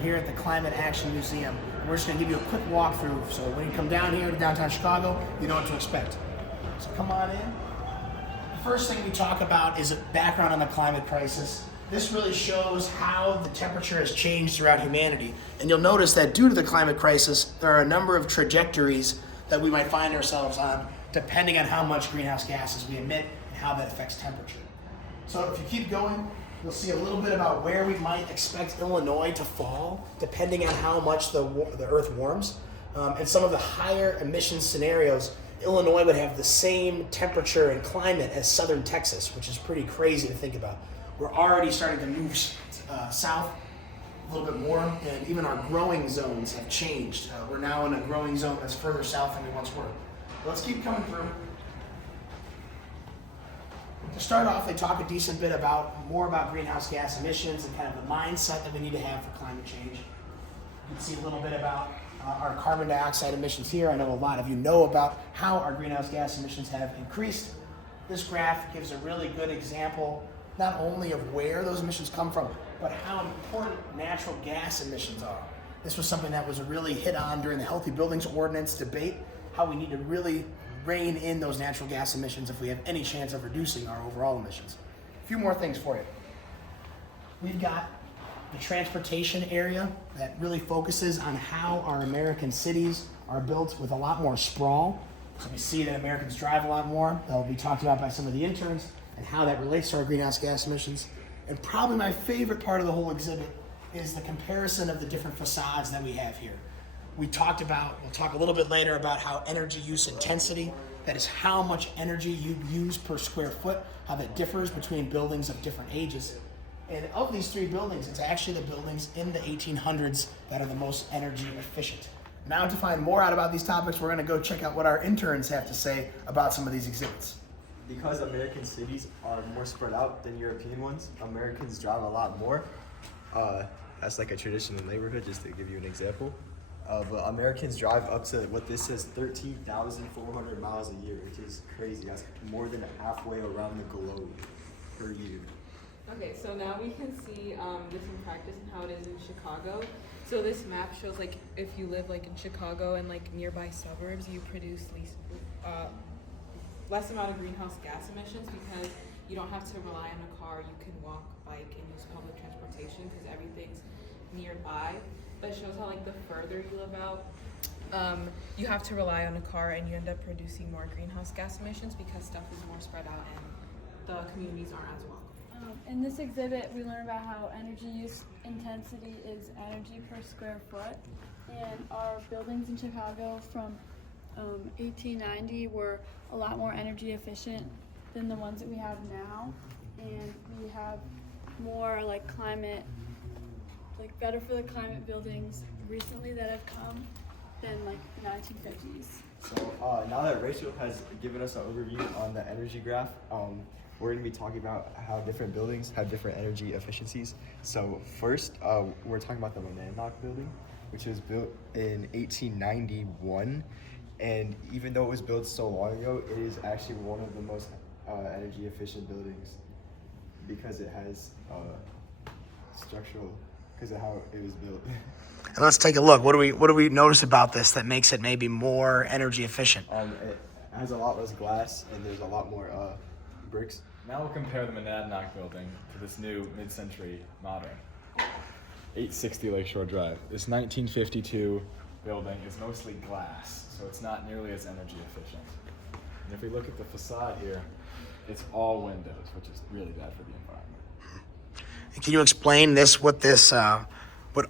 here at the Climate Action Museum. We're just going to give you a quick walkthrough, so when you come down here to downtown Chicago, you know what to expect. So come on in. The first thing we talk about is a background on the climate crisis. This really shows how the temperature has changed throughout humanity. And you'll notice that due to the climate crisis, there are a number of trajectories that we might find ourselves on, depending on how much greenhouse gases we emit and how that affects temperature. So if you keep going, you'll see a little bit about where we might expect Illinois to fall, depending on how much the Earth warms. And some of the higher emission scenarios, Illinois would have the same temperature and climate as southern Texas, which is pretty crazy to think about. We're already starting to move south a little bit more, and even our growing zones have changed. We're now in a growing zone that's further south than we once were. Let's keep coming through. To start off, they talk a decent bit more about greenhouse gas emissions and kind of the mindset that we need to have for climate change. You can see a little bit about our carbon dioxide emissions here. I know a lot of you know about how our greenhouse gas emissions have increased. This graph gives a really good example not only of where those emissions come from, but how important natural gas emissions are. This was something that was really hit on during the Healthy Buildings Ordinance debate, how we need to really rein in those natural gas emissions if we have any chance of reducing our overall emissions. A few more things for you. We've got the transportation area that really focuses on how our American cities are built with a lot more sprawl. So we see that Americans drive a lot more. That'll be talked about by some of the interns and how that relates to our greenhouse gas emissions. And probably my favorite part of the whole exhibit is the comparison of the different facades that we have here. We'll talk a little bit later about how energy use intensity, that is how much energy you use per square foot, how that differs between buildings of different ages. And of these three buildings, it's actually the buildings in the 1800s that are the most energy efficient. Now to find more out about these topics, we're going to go check out what our interns have to say about some of these exhibits. Because American cities are more spread out than European ones, Americans drive a lot more. That's like a traditional neighborhood, just to give you an example. But Americans drive up to what this says 13,400 miles a year, which is crazy. That's more than halfway around the globe per year. Okay, so now we can see this in practice and how it is in Chicago. So this map shows like if you live like in Chicago and like nearby suburbs, you produce less amount of greenhouse gas emissions because you don't have to rely on a car. You can walk, bike, and use public transportation because everything's nearby. But it shows how like the further you live out, you have to rely on a car and you end up producing more greenhouse gas emissions because stuff is more spread out and the communities aren't as well. In this exhibit, we learn about how energy use intensity is energy per square foot, and our buildings in Chicago from 1890 were a lot more energy efficient than the ones that we have now, and we have more like better for the climate buildings recently that have come than like the 1950s. So now that Rachel has given us an overview on the energy graph, we're going to be talking about how different buildings have different energy efficiencies. So first, we're talking about the Monadnock building, which was built in 1891. And even though it was built so long ago, it is actually one of the most energy efficient buildings because it has because of how it was built. And let's take a look. What do we notice about this that makes it maybe more energy efficient? It has a lot less glass and there's a lot more bricks. Now we'll compare the Monadnock building to this new mid-century modern 860 Lakeshore Drive. This 1952 building is mostly glass, so it's not nearly as energy efficient. And if we look at the facade here, it's all windows, which is really bad for the environment. Can you explain what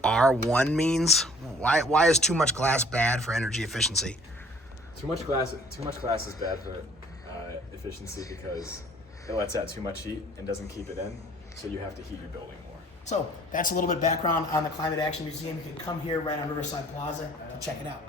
R1 means? Why is too much glass bad for energy efficiency? Too much glass is bad for efficiency because it lets out too much heat and doesn't keep it in, so you have to heat your building more. So that's a little bit background on the Climate Action Museum. You can come here right on Riverside Plaza and check it out.